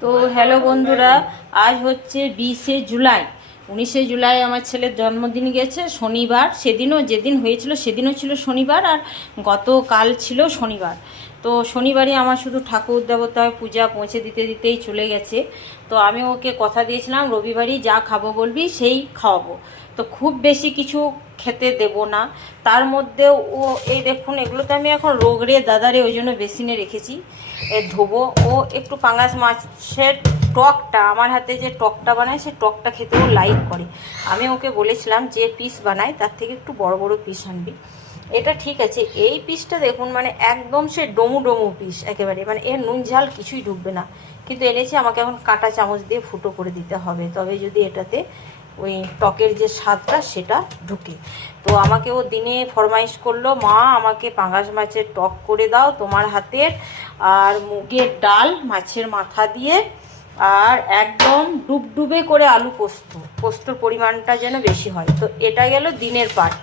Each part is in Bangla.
তো হ্যালো বন্ধুরা, আজ হচ্ছে বিশে জুলাই। উনিশে জুলাই আমার ছেলের জন্মদিন গেছে, শনিবার। সেদিনও যেদিন হয়েছিল, সেদিনও ছিল শনিবার আর গতকাল ছিল শনিবার। তো শনিবারই আমার শুধু ঠাকুর দেবতায় পূজা পৌঁছে দিতে দিতেই চলে গেছে। তো আমি ওকে কথা দিয়েছিলাম, রবিবারই যা খাব বলবি, সেই খাওয়াবো। তো খুব বেশি কিছু খেতে দেব না। তার মধ্যে ও, এই দেখুন, এগুলোতে আমি এখন রোগড়ে দাদারে ওই জন্য বেসিনে রেখেছি। এ ধোবো। ও একটু পাঙ্গাস মাছের টকটা, আমার হাতে যে টকটা বানায়, সে টকটা খেতেও লাইক করে। আমি ওকে বলেছিলাম যে পিস বানায়, তার থেকে একটু বড় বড় পিস আনবি। এটা ঠিক আছে। এই পিসটা দেখুন মানে একদম সে ডোমু ডমু পিস একেবারে মানে এর নুন ঝাল কিছুই ঢুকবে না। কিন্তু এনেছে, আমাকে এখন কাঁটা চামচ দিয়ে ফুটো করে দিতে হবে। তবে যদি এটাতে ওই টকের যে স্বাদটা, সেটা ঢুকে। তো আমাকে ও দিনে ফরমাইশ করল, মা, আমাকে পাঙ্গাস মাছের টক করে দাও তোমার হাতের, আর মুগের ডাল মাছের মাথা দিয়ে, আর একদম ডুবডুবে করে আলু পোস্ত। পোস্তর পরিমাণটা যেন বেশি হয়। তো এটা গেল দিনের পাট।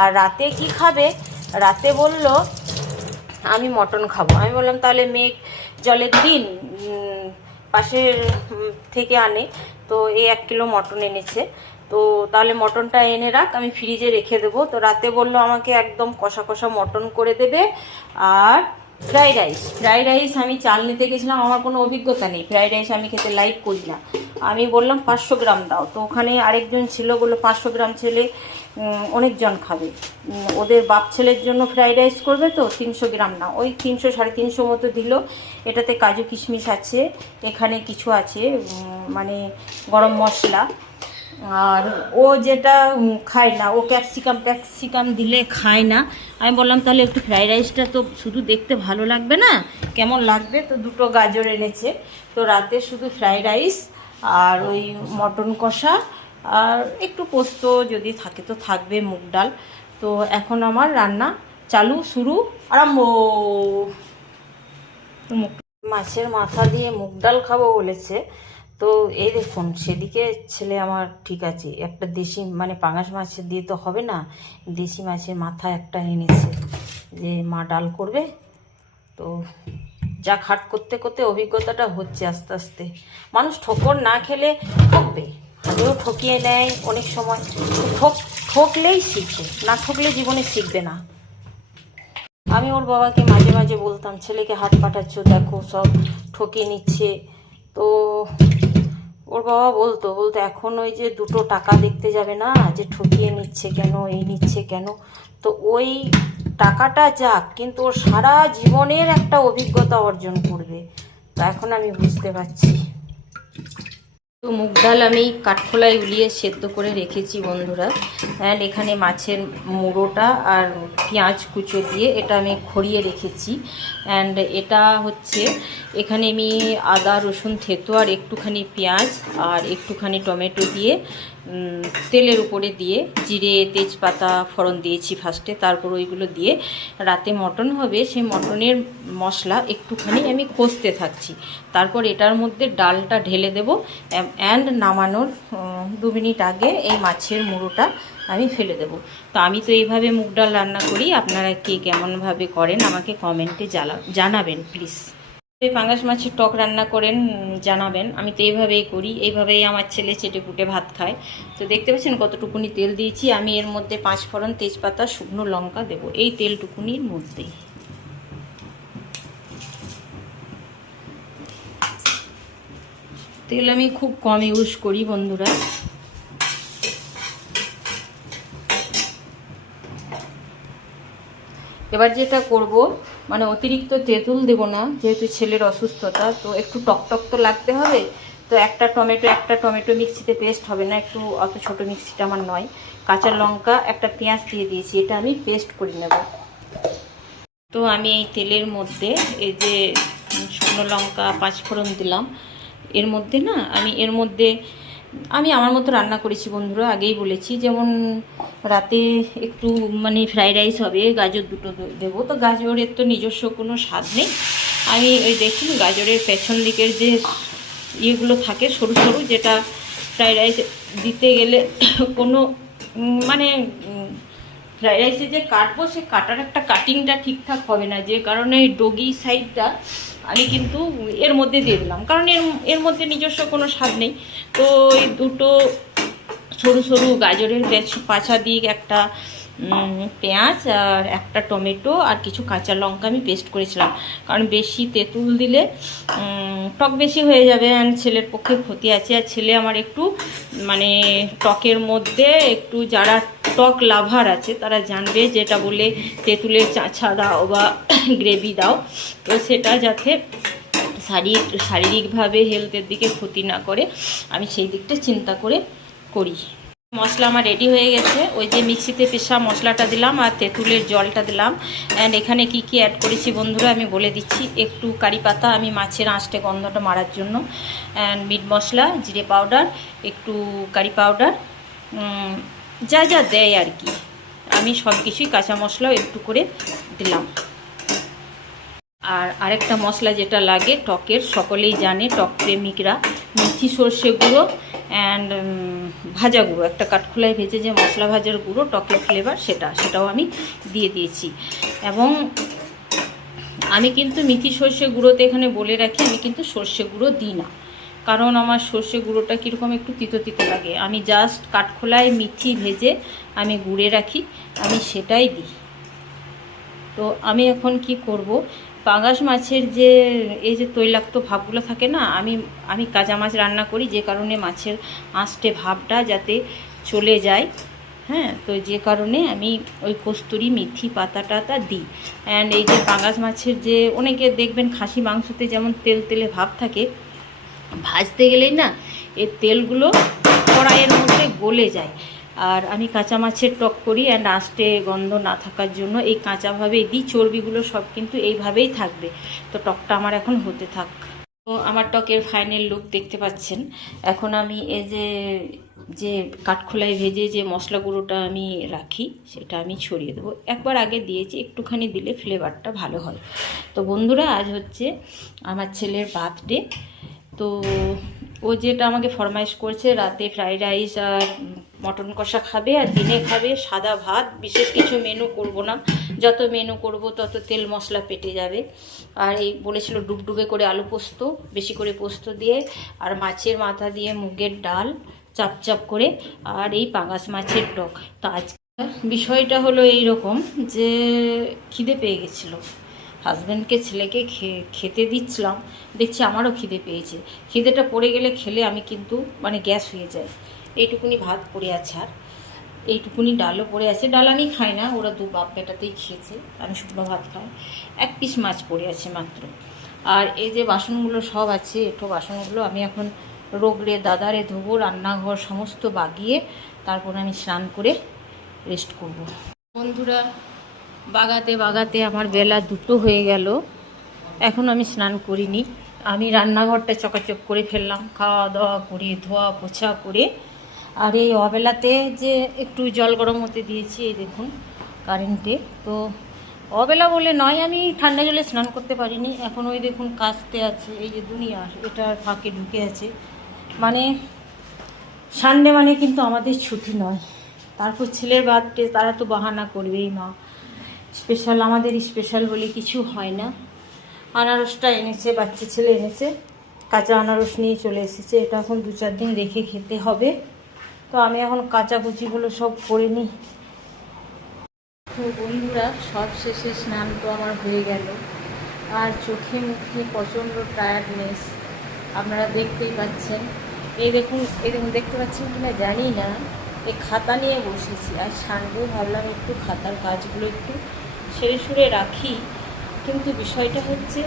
আর রাতে কি খাবে? রাতে বলল, আমি মটন খাব। আমি বললাম, তাহলে মেঘ জলের দিন পাশের থেকে আনে। তো এই এক কিলো মটন এনেছে। তো তাহলে মটনটা এনে রাখ, আমি ফ্রিজে রেখে দেবো। তো রাতে বলল, আমাকে একদম কষা কষা মটন করে দেবে। আর ফ্রাইড রাইস ফ্রাইড রাইস আমি চাল নিতে গেছিলাম, আমার কোনো অভিজ্ঞতা নেই। ফ্রাইড রাইস আমি খেতে লাইক করি না। আমি বললাম পাঁচশো গ্রাম দাও। তো ওখানে আরেকজন ছিল, বলল পাঁচশো গ্রাম ছেলে অনেকজন খাবে। ওদের বাপ ছেলের জন্য ফ্রাইড রাইস করবে তো, তিনশো গ্রাম না। ওই তিনশো, সাড়ে তিনশো মতো দিল। এটাতে কাজু কিশমিশ আছে, এখানে কিছু আছে মানে গরম মশলা। আর ও যেটা খায় না, ও ক্যাপসিকাম ক্যাপসিকাম দিলে খায় না। আমি বললাম, তাহলে একটু ফ্রাইড রাইসটা তো শুধু দেখতে ভালো লাগবে না? কেমন লাগবে? তো দুটো গাজর এনেছে। তো রাতে শুধু ফ্রাইড রাইস আর ওই মটন কষা আর একটু পোস্ত যদি থাকে তো থাকবে, মুগ ডাল। তো এখন আমার রান্না চালু, শুরু, আরম্ভ। মাছের মাথা দিয়ে মুগ ডাল খাব বলেছে। তো এই দেখুন, সেদিকে ছেলে আমার ঠিক আছে। একটা দেশি মানে পাঙাশ মাছের দিয়ে তো হবে না, দেশি মাছের মাথা একটা এনেছে যে মা ডাল করবে। তো যা খাট করতে করতে অভিজ্ঞতাটা হচ্ছে আস্তে আস্তে। মানুষ ঠোকর না খেলে ঠকবে আমিও ঠকিয়ে নেয় অনেক সময়। ঠক, ঠকলেই শিখবে, না ঠকলে জীবনে শিখবে না। আমি ওর বাবাকে মাঝে মাঝে বলতাম, ছেলেকে হাত পাঠাচ্ছ, দেখো সব ঠকিয়ে নিচ্ছে। তো ওর বাবা বলতো বলতো, এখন ওই যে দুটো টাকা দেখতে যাবে না, যে ঠকিয়ে নিচ্ছে কেন, এই নিচ্ছে কেন? তো ওই টাকাটা যাক, কিন্তু ওর সারা জীবনের একটা অভিজ্ঞতা অর্জন করবে। তো এখন আমি বুঝতে পারছি। তো মুগ ডাল আমি কাঠখোলায় উলিয়ে সেদ্ধ করে রেখেছি বন্ধুরা। অ্যান্ড এখানে মাছের মুড়োটা আর পেঁয়াজ কুচো দিয়ে এটা আমি খড়িয়ে রেখেছি। অ্যান্ড এটা হচ্ছে, এখানে আমি আদা, রসুন, থেতো আর একটুখানি পেঁয়াজ আর একটুখানি টমেটো দিয়ে তেলের উপরে দিয়ে জিরে, তেজপাতা, ফোড়ন দিয়েছি ফার্স্টে তারপর ওইগুলো দিয়ে রাতে মটন হবে, সেই মটনের মশলা একটুখানি আমি কষতে থাকছি। তারপর এটার মধ্যে ডালটা ঢেলে দেবো অ্যান্ড নামানোর দু মিনিট আগে এই মাছের মুড়োটা আমি ফেলে দেবো। তো আমি তো এইভাবে মুগ ডাল রান্না করি, আপনারা কে কেমনভাবে করেন আমাকে কমেন্টে জানা জানাবেন প্লিজ এই পাঙ্গাস মাছের টক রান্না করেন, জানাবেন। আমি তো এইভাবেই করি, এইভাবেই আমার ছেলে চেটে পুটে ভাত খায়। তো দেখতে পাচ্ছেন কতটুকুনি তেল দিয়েছি। আমি এর মধ্যে পাঁচ ফোড়ন তেজপাতা, শুকনো লঙ্কা দেবো এই তেলটুকুনির মধ্যে তেল আমি খুব কম ইউজ করি বন্ধুরা। এবার যেটা করব মানে অতিরিক্ত তেঁতুল দেব না, যেহেতু ছেলের অসুস্থতা, তো একটু টকটক তো লাগতে হবে। তো একটা টমেটো একটা টমেটো মিক্সিতে পেস্ট হবে না, একটু অত ছোট মিক্সিটা আমার নয়। কাঁচা লঙ্কা, একটা পেঁয়াজ দিয়ে দিয়েছি, এটা আমি পেস্ট করে নেব। তো আমি এই তেলের মধ্যে এই যে শুকনো লঙ্কা, পাঁচফোড়ন দিলাম। এর মধ্যে না, আমি এর মধ্যে আমি আমার মতো রান্না করেছি বন্ধুরা, আগেই বলেছি। যেমন রাতে একটু মানে ফ্রাইড রাইস হবে, গাজর দুটো দেব। তো গাজরের তো নিজস্ব কোনো স্বাদ নেই। আমি ওই দেখুন গাজরের পেছন দিকের যে ইয়েগুলো থাকে, সরু সরু, যেটা ফ্রাইড রাইস দিতে গেলে কোনো মানে ফ্রাইড রাইসে যে কাটবো, সে কাটার একটা কাটিংটা ঠিকঠাক হবে না। যে কারণে এই ডগি সাইডটা আমি কিন্তু এর মধ্যে দিয়ে দিলাম। কারণ এর এর মধ্যে নিজস্ব কোনো স্বাদ নেই। তো এই দুটো সরু সরু গাজরের পেছ- দিয়ে একটা পেঁয়াজ আর একটা টমেটো আর কিছু কাঁচা লঙ্কা আমি পেস্ট করেছিলাম। কারণ বেশি তেঁতুল দিলে টক বেশি হয়ে যাবে অ্যান্ড ছেলের পক্ষে ক্ষতি আছে। আর ছেলে আমার একটু মানে টকের মধ্যে একটু যারা টক লাভার আছে, তারা জানবে যেটা বলে তেঁতুলের চাঁচা দাও বা গ্রেভি দাও। তো সেটা যাতে শারীরিক, শারীরিকভাবে হেলথের দিকে ক্ষতি না করে, আমি সেই দিকটা চিন্তা করে করি। মশলা আমার রেডি হয়ে গেছে। ওই যে মিক্সিতে পেশা মশলাটা দিলাম আর তেঁতুলের জলটা দিলাম। অ্যান্ড এখানে কি কি অ্যাড করেছি বন্ধুরা আমি বলে দিচ্ছি। একটু কারি পাতা, আমি মাছের আঁশটে গন্ধটা মারার জন্য। অ্যান্ড মিট মশলা, জিরে পাউডার একটু কারি পাউডার যা যা দেয় আর কি। আমি সব কিছুই কাঁচা মশলাও একটু করে দিলাম। আর আরেকটা মশলা যেটা লাগে, টকের, সকলেই জানে, টক প্রেমিকরা। মিথি সর্ষে গুঁড়ো অ্যান্ড ভাজা গুঁড়ো। একটা কাঠখোলায় ভেজে যে মশলা ভাজার গুঁড়ো, টকের ফ্লেভার সেটা, সেটাও আমি দিয়ে দিয়েছি। এবং আমি কিন্তু মিথি সর্ষে গুঁড়োতে এখানে বলে রাখি, আমি কিন্তু সর্ষে গুঁড়ো দিই না। কারণ আমার সর্ষে গুঁড়োটা কীরকম একটু তিতো তিতো লাগে। আমি জাস্ট কাঠখোলায় মিথি ভেজে আমি গুঁড়ে রাখি, আমি সেটাই দিই। তো আমি এখন কি করব? পাঙাশ মাছের যে, এই যে তৈলাক্ত ভাবগুলো থাকে না, আমি আমি কাঁচা মাছ রান্না করি, যে কারণে মাছের আঁশটে ভাবটা যাতে চলে যায়। হ্যাঁ তো যে কারণে আমি ওই কস্তুরি মেথি পাতাটা টাতা দিই। অ্যান্ড এই যে পাঙাশ মাছের যে, অনেকে দেখবেন খাসি মাংসতে যেমন তেল তেলে ভাব থাকে, ভাজতে গেলেই না এর তেলগুলো কড়াইয়ের মধ্যে গলে যায়। আর আমি কাঁচা মাছের টক করি অ্যান্ড আস্তে গন্ধ না থাকার জন্য এই কাঁচাভাবেই দিই চর্বিগুলো সব কিন্তু এইভাবেই থাকবে। তো টকটা আমার এখন হতে থাক। তো আমার টকের ফাইনাল লুক দেখতে পাচ্ছেন। এখন আমি এই যে যে কাঠখোলায় ভেজে যে মশলা গুঁড়োটা আমি রাখি, সেটা আমি ছড়িয়ে দেবো। একবার আগে দিয়েছি, একটুখানি দিলে ফ্লেভারটা ভালো হয়। তো বন্ধুরা, আজ হচ্ছে আমার ছেলের বার্থডে তো ও যেটা আমাকে ফরমাইশ করছে, রাতে ফ্রাইড রাইস আর মটন কষা খাবে আর দিনে খাবে, সাদা ভাত, বিশেষ কিছু মেনু করব না। যত মেনু করব, তত তেল মশলা পেটে যাবে। আর এই বলেছিল ডুবডুবে করে আলু পোস্ত, বেশি করে পোস্ত দিয়ে, আর মাছের মাথা দিয়ে মুগের ডাল, চাপ চাপ করে, আর এই পাঙাশ মাছের টক। তো আজকে বিষয়টা হলো এই রকম যে, খিদে পেয়ে গেছিল। হাজব্যান্ডকে ছেলেকে খেতে দিচ্ছিলাম, দেখছি আমারও খিদে পেয়েছে। খিদেটা পড়ে গেলে খেলে আমি কিন্তু মানে গ্যাস হয়ে যায়। এইটুকুনি ভাত পড়ে আছে আর। এইটুকুনি ডালও পড়ে আছে। ডাল আমি খাই না, ওরা দু বাপ বেটাতেই খেয়েছে, আমি শুকনো ভাত খাই। এক পিস মাছ পড়ে আছে মাত্র। আর এই যে বাসনগুলো সব আছে এটো বাসনগুলো, আমি এখন রোগড়ে, দাদারে ধোবো, রান্নাঘর সমস্ত বাগিয়ে তারপর আমি স্নান করে রেস্ট করব। বন্ধুরা, বাগাতে বাগাতে আমার বেলা দুটো হয়ে গেল। এখন আমি স্নান করিনি। আমি রান্নাঘরটা চকাচক করে ফেললাম। খাওয়া দাওয়া করে ধোয়া পোছা করে আর এই অবেলাতে যে একটু জল গরম হতে দিয়েছি, এই দেখুন কারেন্টে তো অবেলা বলে নয়, আমি ঠান্ডা জলে স্নান করতে পারিনি। এখন ওই দেখুন কাস্তে আছে, এই যে দুনিয়া এটার ফাঁকে ঢুকে আছে। মানে সানডে মানে কিন্তু আমাদের ছুটি নয়। তারপর ছেলের বার্থডে তারা তো বাহানা করবেই মা। স্পেশাল আমাদের স্পেশাল বলে কিছু হয় না। আনারসটা এনেছে, বাচ্চা ছেলে এনেছে। কাঁচা আনারস নিয়ে চলে এসেছে। এটা এখন দু চার দিন রেখে খেতে হবে। তো আমি এখন কাঁচা কুচিগুলো সব করে নিই। তো বন্ধুরা, সব শেষে স্নান তো আমার হয়ে গেল। আর চোখে মুখে প্রচণ্ড টায়ার্ডনেস আপনারা দেখতেই পাচ্ছেন। এই দেখুন এই দেখুন, দেখতে পাচ্ছেন কিনা জানি না। এই খাতা নিয়ে বসেছি। আর সানবো, ভাবলাম একটু খাতার কাজগুলো একটু সেরে সুরে রাখি। কিন্তু বিষয়টা হচ্ছে,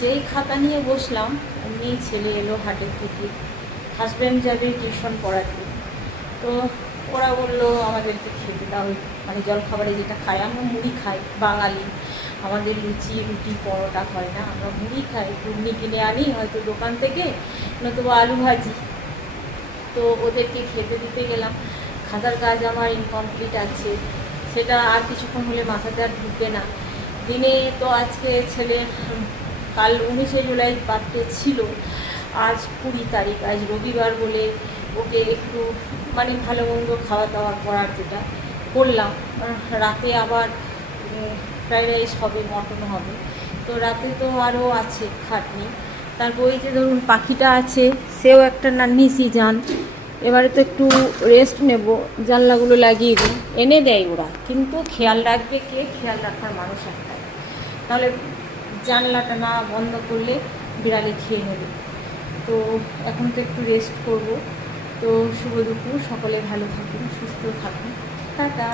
যেই খাতা নিয়ে বসলাম, অমনি ছেলে এলো হাটের থেকে হাজব্যান্ড যাবে টিউশন পড়াতে। তো ওরা বলল আমাদেরকে খেতে দাও। মানে জলখাবারে যেটা খাই আমরা মুড়ি খাই বাঙালি। আমাদের লুচি রুটি পরোটা হয় না আমরা মুড়ি খাই। ঘুগনি কিনে আনি হয়তো দোকান থেকে নতুবা আলু ভাজি। তো ওদেরকে খেতে দিতে গেলাম। খাতার কাজ আমার ইনকমপ্লিট আছে। সেটা আর কিছুক্ষণ হলে মাথাতে আর ঢুকবে না। দিনে তো আজকে উম, কাল উনিশে জুলাই বার্থডে ছিল। আজ কুড়ি তারিখ আজ রবিবার বলে ওকে একটু মানে ভালো মন্দ খাওয়া দাওয়া করার যেটা করলাম। রাতে আবার ফ্রাইড রাইস হবে, মটন হবে। তো রাতে তো আরও আছে খাটনি। তারপর ওই যে ধরুন পাখিটা আছে, সেও একটা নান্নি যান এবারে তো একটু রেস্ট নেব, জানলাগুলো লাগিয়ে দিই। এনে দেয় ওরা, কিন্তু খেয়াল রাখবে কে? খেয়াল রাখার মানুষ একটাই। তাহলে জানলাটা না বন্ধ করলে বিড়ালে খেয়ে নেবে। তো এখন তো একটু রেস্ট করব। তো শুভ দুপুর সকলে ভালো থাকুন সুস্থ থাকুন। টাটা।